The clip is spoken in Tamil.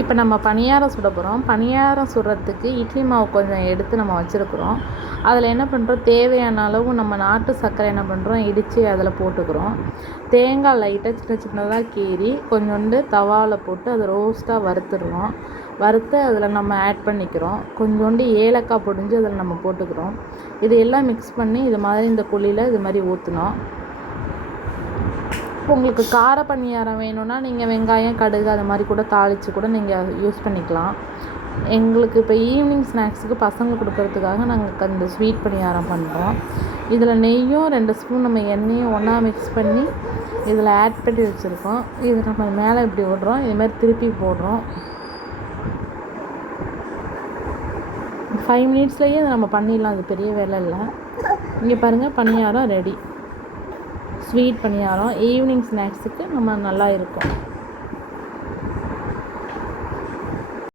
இப்போ நம்ம பணியாரம் சுட போகிறோம். பணியாரம் சுடுறதுக்கு இட்லி மாவு கொஞ்சம் எடுத்து நம்ம வச்சுருக்குறோம். அதில் என்ன பண்ணுறோம், தேவையான அளவு நம்ம நாட்டு சர்க்கரை என்ன பண்ணுறோம், இடித்து அதில் போட்டுக்கிறோம். தேங்காய் லைட்டாக சின்ன சின்னதாக கீறி கொஞ்சோண்டு தவாவில் போட்டு அதை ரோஸ்ட்டாக வறுத்துடுறோம். வறுத்து அதில் நம்ம ஆட் பண்ணிக்கிறோம். கொஞ்சோண்டு ஏலக்காய் பொடிஞ்சு அதில் நம்ம போட்டுக்கிறோம். இது எல்லாம் மிக்ஸ் பண்ணி இது மாதிரி இந்த குழியில் இது மாதிரி ஊற்றினோம். உங்களுக்கு கார பணியாரம் வேணும்னா நீங்கள் வெங்காயம், கடுகு அது மாதிரி கூட தாளித்து கூட நீங்கள் யூஸ் பண்ணிக்கலாம். எங்களுக்கு இப்போ ஈவினிங் ஸ்நாக்ஸுக்கு பசங்களுக்கு கொடுக்கறதுக்காக நாங்கள் இந்த ஸ்வீட் பணியாரம் பண்ணுறோம். இதில் நெய்யும் 2 ஸ்பூன் நம்ம எண்ணெயும் ஒன்றா மிக்ஸ் பண்ணி இதில் ஆட் பண்ணி வச்சுருக்கோம். இது நம்ம மேலே இப்படி விடுறோம், இதுமாதிரி திருப்பி போடுறோம். 5 மினிட்ஸ்லேயே அதை நம்ம பண்ணிடலாம், அது பெரிய வேலை இல்லை. இங்கே பாருங்கள், பணியாரம் ரெடி. ஸ்வீட் பணியாரம் ஈவினிங் ஸ்நாக்ஸுக்கு நம்ம நல்லா இருக்கும்.